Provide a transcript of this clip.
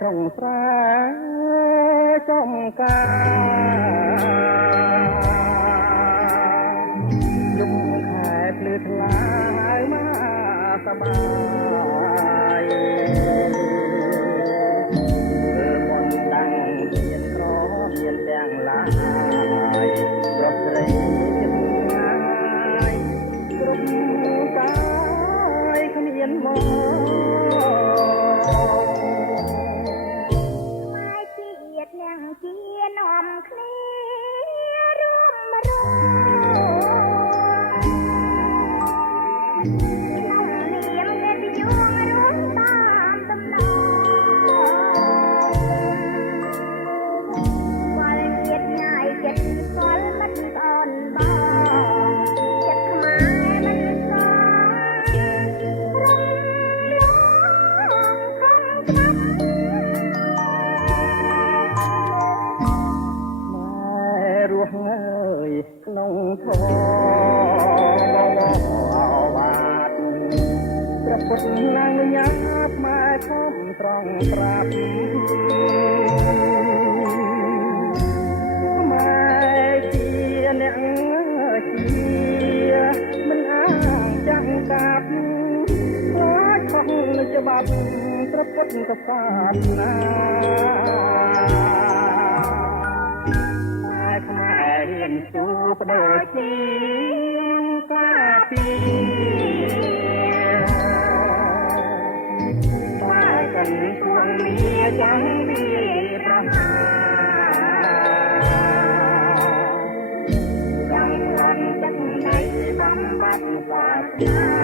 ត្រង់ស្រែចំការយំខែភ្លឺថ្លាមកសបាយបនតាំងមានក្រមានទាំងឡាយប្រស្រីចិត្តងាយគ្រប់កាយគ្មានមកជានាំគ្នារួមរងក្នុងនាមកិត្តិយសរួមតាមតំណងវល់ញាតញ៉ាយចិត្តស្គាល់មិនអូនបងចិត្តខ្មែរមិនស្គាល់រំលងខំចាំរស់អើយក្នុងធម៌បាត់ព្រះពុទ្ធឡើងញ៉ាបម៉ែធំត្រង់ប្រាប់ម៉ែជាអ្នកជាមិនអាងចាំងកាប់ខ្លាចខុសនឹងច្បាប់ព្រះពុទ្ធកសាសនារៀនទូបដូរជាការពីបើកិនទួងមាចាំពីប្រមាចាំងរំចិត្តនៃបំបត្តិសាសនា